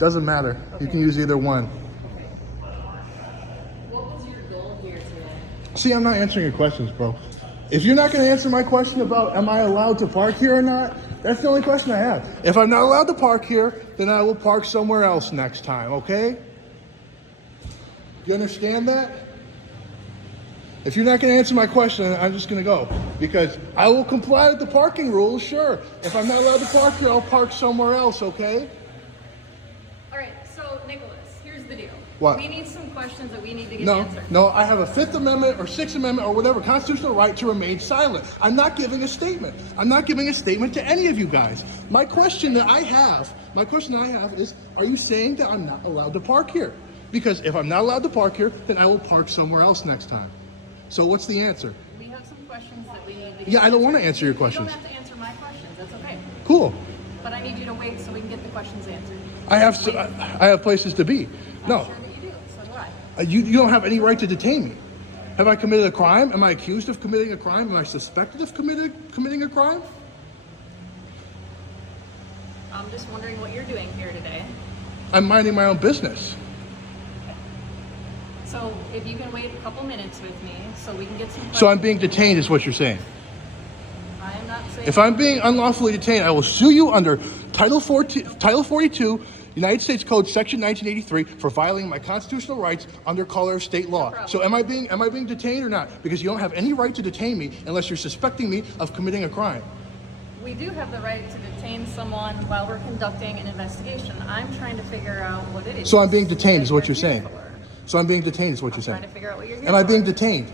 Doesn't matter. Okay. You can use either one. What was your goal here today? See, I'm not answering your questions, bro. If you're not going to answer my question about am I allowed to park here or not, that's the only question I have. If I'm not allowed to park here, then I will park somewhere else next time, okay? You understand that? If you're not going to answer my question, I'm just going to go. Because I will comply with the parking rules, sure. If I'm not allowed to park here, I'll park somewhere else, okay? All right, so Nicholas, here's the deal. What? We need some questions that we need to get answered. No, I have a Fifth Amendment or Sixth Amendment or whatever constitutional right to remain silent. I'm not giving a statement. I'm not giving a statement to any of you guys. My question that I have is, are you saying that I'm not allowed to park here? Because if I'm not allowed to park here, then I will park somewhere else next time. So what's the answer? We have some questions that we need to get Yeah, I don't want to answered. answer your You questions. don't have to answer my questions. That's okay. Cool. But I need you to wait so we can get the questions answered. I have places to be. No, I'm sure that you do. So do I. you don't have any right to detain me. Have I committed a crime? Am I accused of committing a crime? Am I suspected of committing a crime? I'm just wondering what you're doing here today. I'm minding my own business. So if you can wait a couple minutes with me so we can get some questions. So I'm being detained is what you're saying. I am not saying. If I'm being unlawfully detained, I will sue you under Title 42, United States Code, Section 1983, for violating my constitutional rights under color of state law. problem. So am I being detained or not? Because you don't have any right to detain me unless you're suspecting me of committing a crime. We do have the right to detain someone while we're conducting an investigation. I'm trying to figure out what it is. So I'm being detained is what you're here saying. for. So I'm being detained is what you're I'm saying. trying to figure out what you're here Am I for. being detained?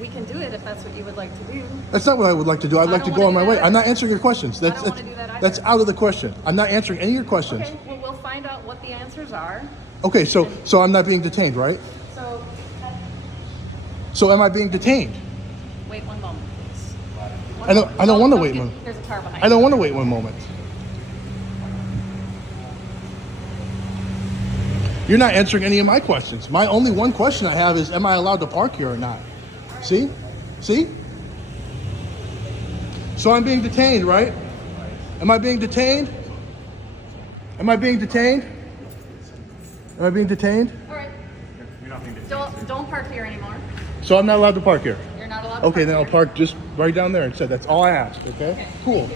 We can do it if that's what you would like to do. That's not what I would like to do. I'd like to don't go on wanna my do way. that I'm not either. answering your questions. I don't wanna do that either. That's out of the question. I'm not answering any of your questions. Okay, well, we'll find out what the answers are. Okay, so I'm not being detained, right? So, So am I being detained? wait one moment, please. I don't want to wait one. There's a car behind I don't want to wait one moment. You're not answering any of my questions. My only one question I have is, am I allowed to park here or not? See? See? So I'm being detained, right? Am I being detained? Am I being detained? Am I being detained? All right. Don't park here anymore. So I'm not allowed to park here. You're not allowed to Okay, park then I'll here. park just right down there instead. That's all I ask, okay? Cool.